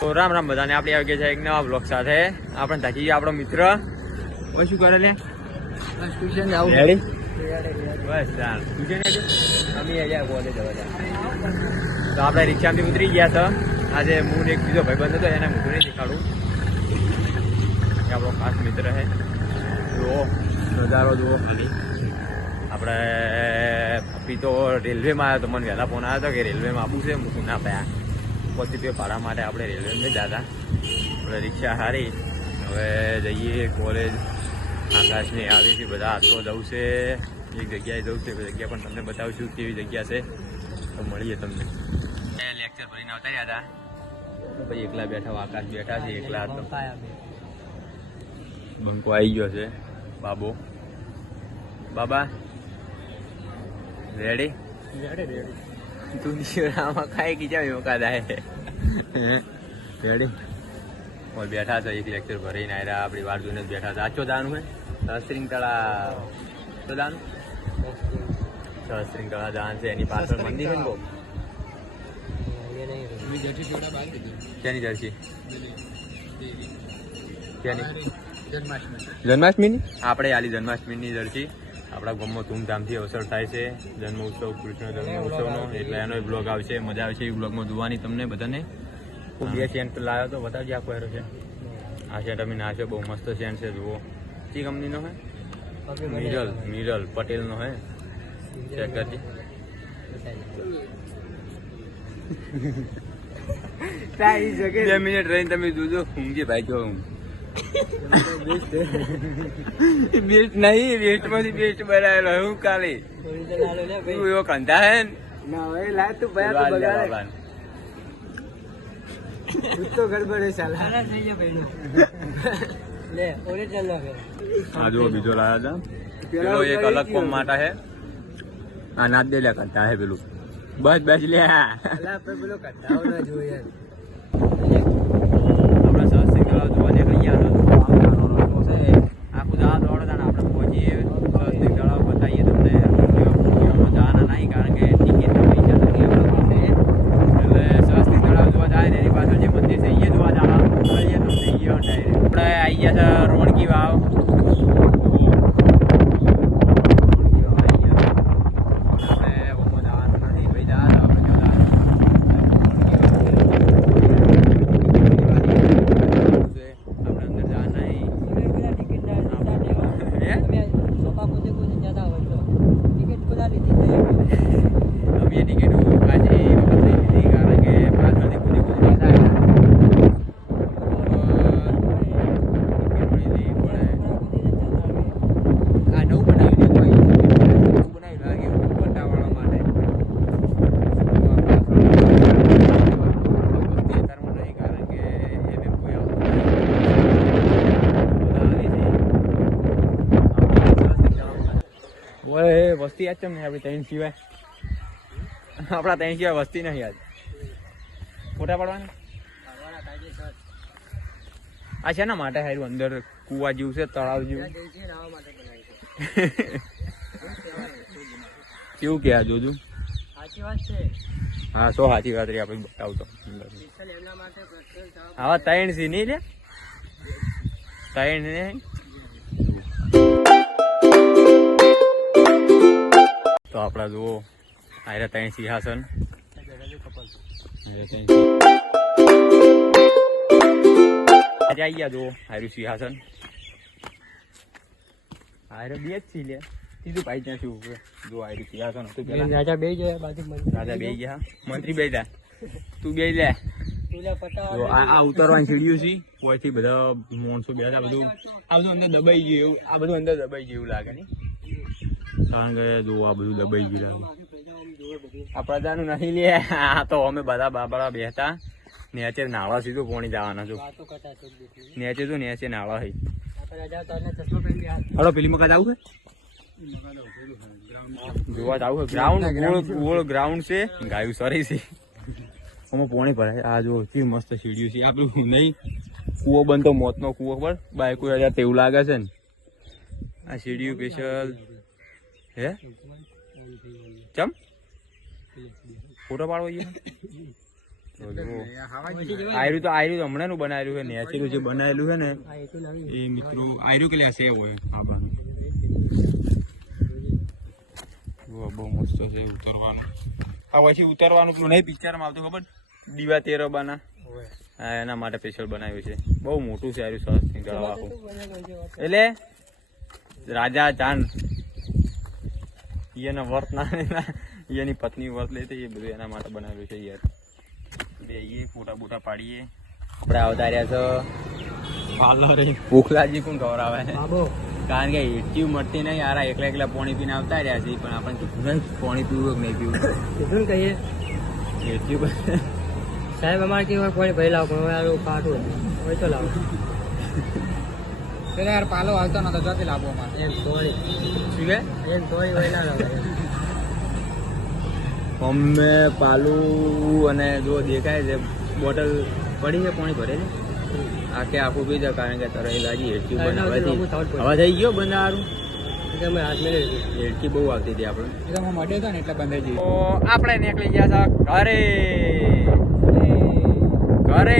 તો રામ રામ બધાને. આપણે આવી ગયા છે એક નવા બ્લોગ સાથે. આપણે થાકી ગયા આપણો મિત્ર. હવે શું કરે લે? ટ્યુશન જાવ. રેડી બસ ચાલ. ટ્યુશન આજે અમે અહીંયા કોલેજ જવા તો આપણે રિક્ષામાંથી ઉતરી ગયા તો આજે હું એક બીજો ભાઈબંધ હતો એને હું નહીં દેખાડું. આપણો ખાસ મિત્ર છે. જુઓ નજારો જુઓ ખાલી. આપણે પપ્પી તો રેલવેમાં આવ્યો તો મને વહેલા ફોન આવ્યો હતો કે રેલવેમાં આપું છે? મૂકું ના પાયા. પછી તે ભાડા માટે આપણે રેલવેમાં જતા હતા. આપણે રિક્ષા હારી. હવે જઈએ કોલેજ. આકાશની આવી છે બધા આટલો જવું છે એક જગ્યાએ જવું છે જગ્યા પણ તમને બતાવીશું કેવી જગ્યા છે. તો મળીએ તમને. લેક્ચર ભરીને આવતા હતા. પછી એકલા બેઠા આકાશ બેઠા છે, એકલા હતો બંકો આવી ગયો છે, બાબો. બાબા રેડી તું જાવ એવો કાદા હે રેડી ઓય બેઠા છે એક લેક્ચર ભરીને આવ્યા આપણી વાર જોઈને બેઠા હતા આચો દાનું હે સહસ્ત્રિંગ તળા તો દાનું? સહસ્ત્રિંગ તળા દાન છે એની પાછળ મંદિર છે ને બહુ? ક્યાંની જર્સી? ક્યાંની? જન્માષ્ટમીની? આપણે આલી જન્માષ્ટમીની જર્સી. આપણા ગામમાં ધૂમધામથી અવસર થાય છે. જન્મ ઉત્સવ કૃષ્ણ જન્મ ઉત્સવનો. એટલે એનો બ્લોગ આવશે મજા આવશે એ બ્લોગમાં જોવાની તમને બધાને. હું. બે સેન્ટ લાવ્યો તો બતાવજે આખો એરો છે. આ સેન્ટ અમે ના છે બહુ મસ્ત સેન્ટ છે જુઓ. કઈ કંપનીનો હે? મિરલ મિરલ પટેલનો હે? ચેક કરજે. બે મિનિટ રહીને તમે જોજો. ઊંઘી ભાઈ જો હું બેસ્ટ નહીં બેસ્ટમાંથી બેસ્ટ બનાવેલો હું કાલે તું એવો કંધા હે ના? તું ભયા લાલ તું લે બગાડે. બાબાને. તું તો ગડબડ હે સાલા. લે ઓરે આ જો બીજો લાયા હતા પેલો એક અલગ કોમ માટે હે. આ નાદ દે લે કંધા હે પેલું. બસ બસ લે. પેલો કટાવ ના જો યાર આપણે સહસ્ત્રી તળાવ જોવા નીકળી ગયા હતા તો આમ નાનો રસ્તો છે આખું જા દોડતા ને આપણે પહોંચીએ સહસ્ત્રી તળાવ બતાવીએ તમને વિડીયોમાં જવાના નહીં કારણ કે ટિકિટના પૈસા નથી આપણા પાસે એટલે સહસ્ત્રી તળાવ જોવા જાય ને એની પાછળ જે મંદિર છે એ જોવા જવાનું મળીએ તમને એ ડાયરેક્ટ આપણે આવી ગયા છે રોણકી વાવ આપણે ઓમાં જવાનું નથી ભાઈ જા આપણે આપણે અંદર જવાના નહીં અમે એ ટિકિટ પાછી વખત લઈ લીધી કારણ કે પાછળથી કૂદી કૂદી પાછા આવ્યા. ટિકિટ મળી લીધી પડે. આ નવું બનાવ્યું છે કોઈ નવું બનાવ્યું લાગે એવું પટ્ટાવાળા માટે વસ્તી અત્યારમાં નહીં કારણ કે એને કોઈ આવતું નથી. ઓય વસ્તી યાદ છે ને આપણી ત્રણ સિવાય? આપણા ત્રણ સિવાય વસ્તી નહીં યાદ. ફોટા પાડવાના? આ છે ના માટે હારું અંદર કુવા જેવું છે, તળાવ જેવું? કેવું કે આ જોજો? હા, સો સાચી વાત રહી આપણે બતાવતો આવા ત્રણ સી નહીં લે ત્રણ ને તો આપણા જુઓ આયરા ત્રણ સિંહાસન. આજે આવી ગયા જુઓ આયરું સિંહાસન. આયરો બે જ છી લે. સીધું ભાઈ ત્યાં શું જો આયરું સિંહાસન હતું પેલા. રાજા બે ગયા બાજુ રાજા બે ગયા. મંત્રી બે જા. તું બે લે. આ આ સીડીઓ છે. કોઈથી બધા માણસો બેઠા બધું આ બધું અંદર દબાઈ ગયું એવું આ બધું અંદર દબાઈ ગયું એવું લાગે ને કારણ કે જો આ બધું દબાઈ ગયું લાગે આ પ્રજાનું નહીં લે આ તો અમે બધા બાબરા બેહતા. નેચે નાળા સીધું પોણી જવાના છો. નેચે તો નેચે નાળા હઈ હલો પેલી મકા આવું છે? જોવા જાવ ગ્રાઉન્ડ ગોળ ગોળ ગ્રાઉન્ડ છે. ગાયું સરી છે. આમાં પોણી ભરાય. આ જો કેવી મસ્ત સીડીઓ છે. આપણું નહીં. કૂવો બનતો મોતનો કૂવો પર બાઈકો હજાર તેવું લાગે છે ને. આ સીડિયું સ્પેશિયલ હે? ચમ ફોટો પાડવો. આયરું તો આયરું તો હમણાં નું બનાવેલું છે નેચરલ જે બનાવેલું છે ને એ મિત્રો આયરું કે સેવ હોય હા બહુ મસ્ત છે ઉતરવાનું. આ પછી ઉતરવાનું પેલું નહીં પિક્ચરમાં આવતું ખબર? દીવા તેરબાના હા એના માટે સ્પેશિયલ બનાવ્યું છે. બહુ મોટું છે આયરું સરસ? એટલે રાજા ચાંદ એના વર્ત ના એની પત્ની વર્ત લેતી એ બધું એના માટે બનાવેલું છે યાર બે ફોટા બોટા પાડીએ. આપણે આવતા રહ્યા છો. ભૂખ લાગી કોણ ખવડાવે? કારણ કે એટલી મળતી નહીં યાર એકલા એકલા પાણી પીને આવતા રહ્યા છે પણ આપણે કીધું પાણી પીવું કે નહીં પીવું? કીધું કહીએ. એટલું સાહેબ અમારે કેવું કોઈ ભાઈ લાવો પણ હવે કાઢું હોય તો લાવો. પેલા યાર પાલો આવતો નતો જોતી લાવવો માં એમ થોડી શું એમ થોડી લાગે. અમે પાલું અને જો દેખાય છે બોટલ પડી છે પાણી ભરે છે. આખે આખું પી જાય કારણ કે તરઈ લાગી હેડકી બનાવવાથી હવે થઈ ગયો બંધ સારું એટલે અમે હાથ મેળવી લીધું. હેડકી બહુ આવતી હતી આપણે મળ્યો હતો ને એટલે બંધ જઈએ આપણે નીકળી ગયા હતા ઘરે. ઘરે.